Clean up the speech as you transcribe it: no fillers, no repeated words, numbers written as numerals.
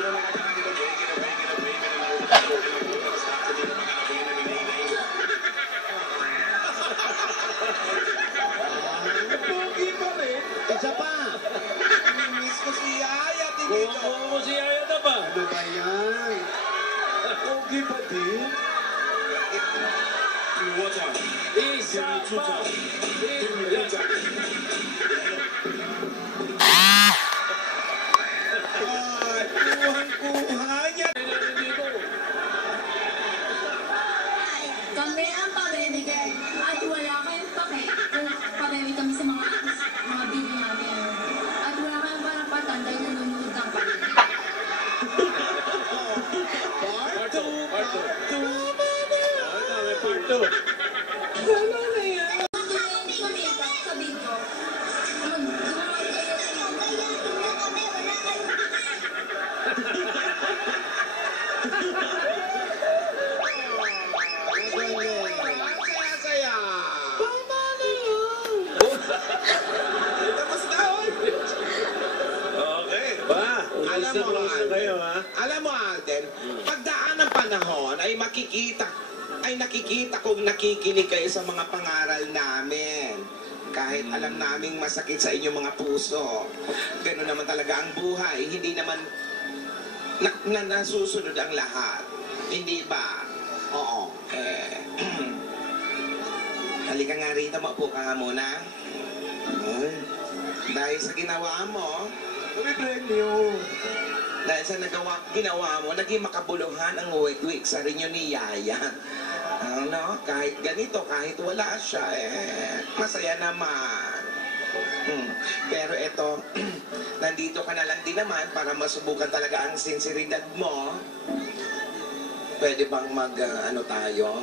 Pogi pa rin. Isa pa. Miss ko si Yaya, Tinito. Oo, si Yaya na ba? Ano ba yan? Pogi pa din. Isa pa. Ay, kuhang-kuha niya. Kami ang pabibigay at wala kayong pake kung pabibigay kami sa mga bili namin. At wala kayong parapatan dahil nanonood ng pake. Part 2. Part 2. Wala na yan. Hindi kumita sa video. Saya-saya. Tama na yan. Tapos na, oy. Okay. Ba? Alam mo, Ulis na kayo, ha? Alam mo, Alden, pagdaan ng panahon ay nakikita kong nakikinig kayo sa mga pangaral namin. Kahit alam naming masakit sa inyong mga puso. Ganun naman talaga ang buhay. Hindi naman nasusunod ang lahat. Hindi ba? Oo. Halika nga rito, maupo ka nga muna. Dahil sa ginawa mo, premyo. Dahil sa ginawa mo, naging makabuluhan ang wig sa rinyo ni Yaya. Ano? Kahit ganito, kahit wala siya, masaya naman. Pero eto, nandito ka na lang din naman para masubukan talaga ang sinseridad mo. Pwede bang ano tayo?